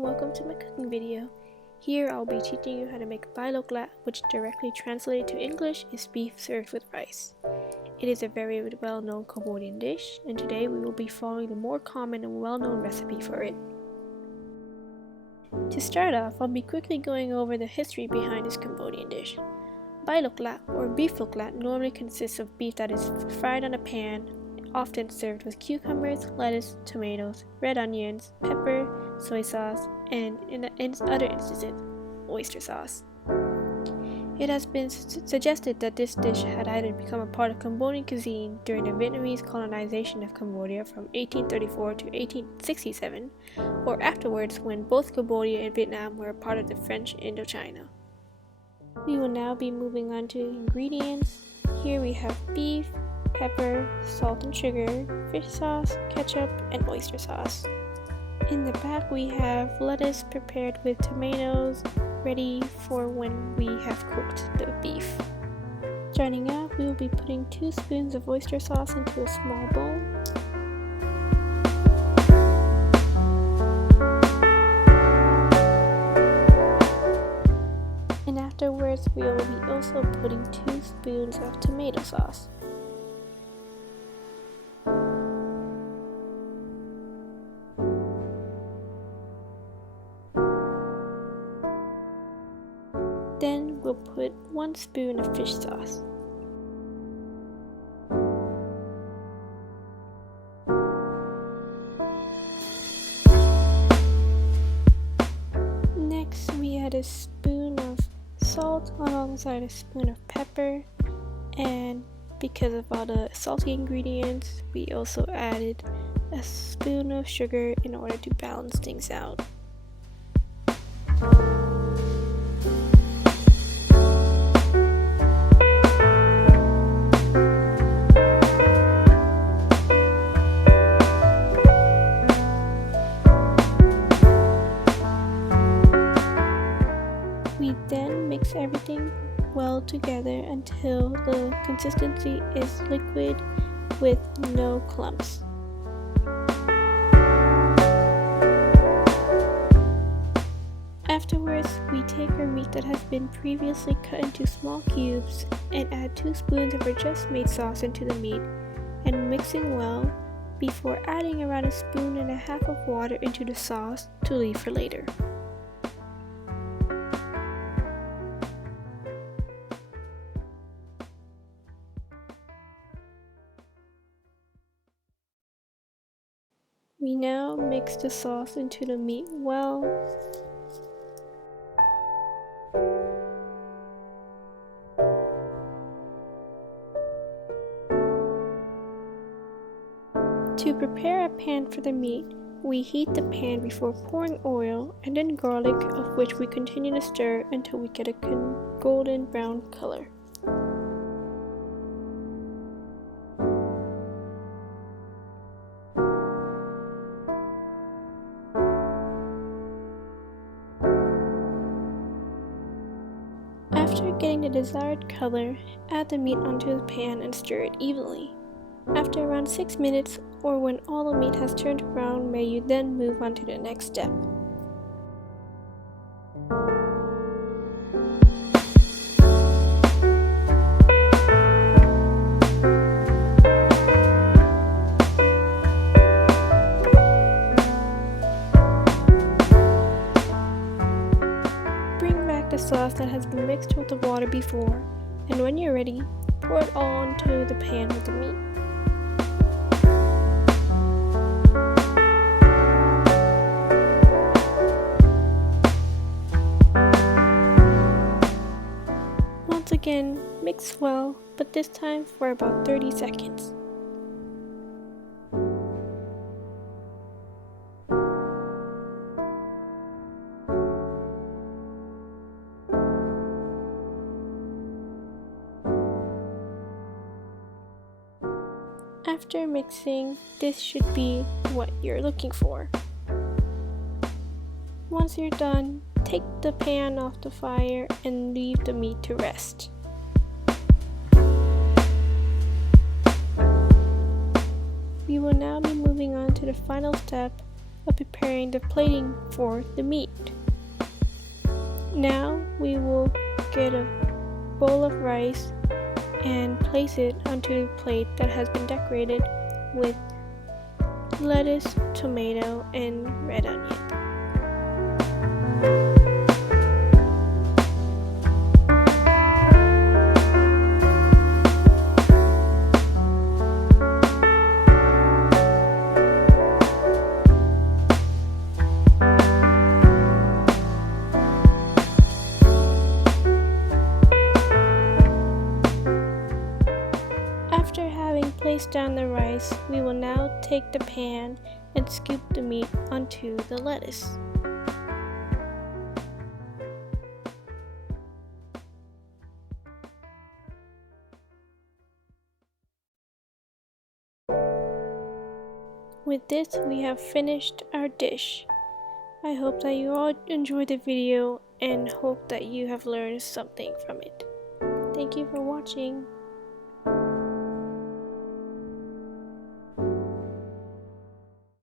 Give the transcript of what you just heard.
and welcome to my cooking video. Here I'll be teaching you how to make biloklat, which directly translated to English is beef served with rice. It is a very well-known Cambodian dish, and today we will be following the more common and well-known recipe for it. To start off, I'll be quickly going over the history behind this Cambodian dish. Biloklat or beef loklat normally consists of beef that is fried on a pan, often served with cucumbers, lettuce, tomatoes, red onions, pepper, soy sauce, and in other instances, oyster sauce. It has been suggested that this dish had either become a part of Cambodian cuisine during the Vietnamese colonization of Cambodia from 1834 to 1867, or afterwards when both Cambodia and Vietnam were a part of the French Indochina. We will now be moving on to ingredients. Here we have beef, pepper, salt and sugar, fish sauce, ketchup, and oyster sauce. In the back we have lettuce prepared with tomatoes, ready for when we have cooked the beef. Starting out, we will be putting 2 spoons of oyster sauce into a small bowl. And afterwards, we will be also putting 2 spoons of tomato sauce. Then we'll put 1 spoon of fish sauce. Next, we add a spoon of salt alongside a spoon of pepper, and because of all the salty ingredients, we also added a spoon of sugar in order to balance things out. We then mix everything well together until the consistency is liquid with no clumps. Afterwards, we take our meat that has been previously cut into small cubes and add 2 spoons of our just made sauce into the meat and mixing well before adding around 1.5 spoons of water into the sauce to leave for later. We now mix the sauce into the meat well. To prepare a pan for the meat, we heat the pan before pouring oil and then garlic, of which we continue to stir until we get a golden brown color. After getting the desired color, add the meat onto the pan and stir it evenly. After around 6 minutes, or when all the meat has turned brown, may you then move on to the next step. Bring back the sauce that has been mixed with the water before, and when you're ready, pour it all onto the pan with the meat. Once again, mix well, but this time for about 30 seconds. After mixing, this should be what you're looking for. Once you're done, take the pan off the fire and leave the meat to rest. We will now be moving on to the final step of preparing the plating for the meat. Now we will get a bowl of rice and place it onto the plate that has been decorated with lettuce, tomato, and red onion. After having placed down the rice, we will now take the pan and scoop the meat onto the lettuce. With this, we have finished our dish. I hope that you all enjoyed the video and hope that you have learned something from it. Thank you for watching.